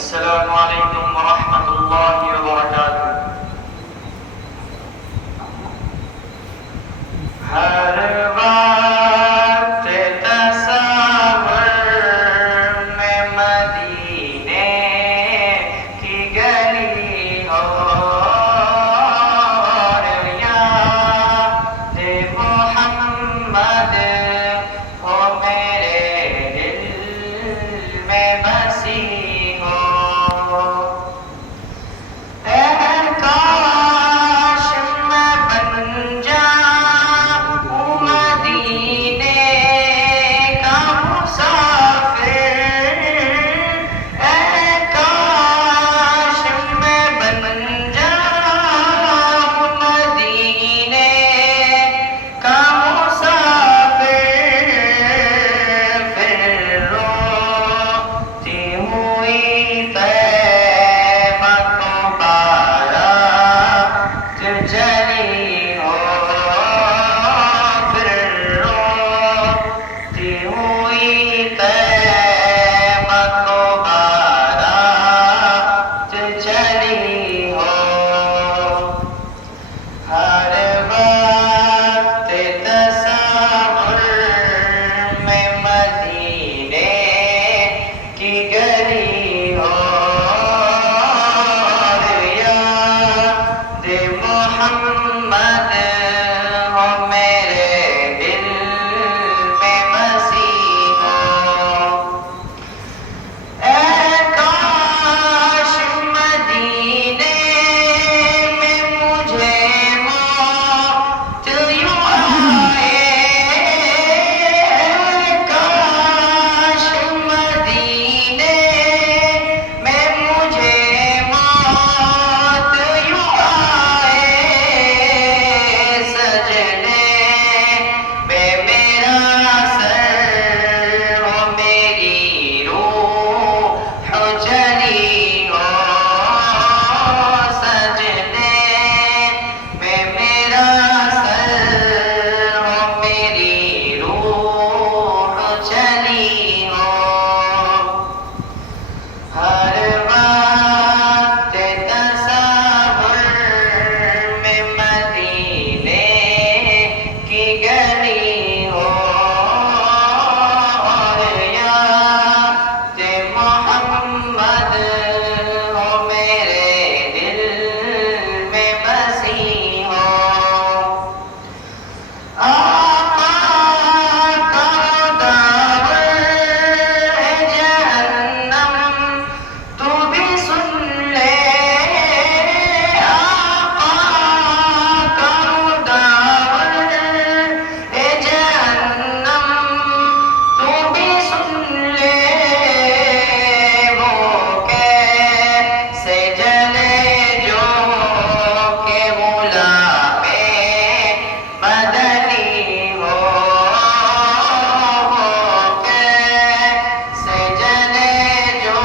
السلام علیکم ورحمۃ اللہ وبرکاتہ۔ ہر وقت تصور میں مدینے کی گلی ہو، اور یاد محمد ہو میرے دل میں بسی ہو۔ کاش میں بن جاؤں مدینے کا مسافر، کاش میں بن جاؤں مدینے کا مسافر، پھر روتی ہوئی طیبہ دوبارہ چلی ہو، پھر روتی ہوئی طیبہ دوبارہ چلی ہو۔ ہر وقت تصور میں مدینے کی گلی ہو، اور یاد محمد ہو میرے دل میں بسی ہو۔ کاش مدینے میں مجھے موت یوں آئے، کاش مدینے میں مجھے موت یوں آئے، سجدے پہ میرا سر ہو، میری روح چلی ہو، سجدے پہ میرا سر ہو، میری روح چلی ہو۔ ہر وقت تصور میں مدینے کی گلی ہو، اور یاد محمد ہو میرے دل میں بسی ہو۔ آقا کا داور ہے جہنم، تو بھی سن لے، آقا کا داور ہے جہنم، تو بھی سن لے، وہ کیسے جلے جو کہ غلام مدنی ہو، وہ کیسے جلے جو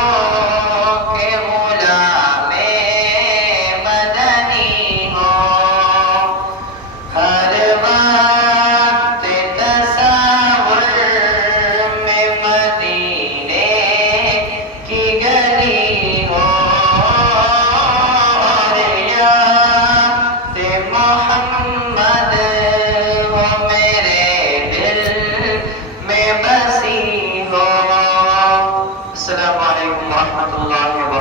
کہ غلام مدنی ہو۔ ہر وقت تصور میں مدینے کی گلی ہو، اور یاد محمد ہو میرے دل میں بسی ہو۔ السلام علیکم ورحمۃ اللہ وبرکاتہ۔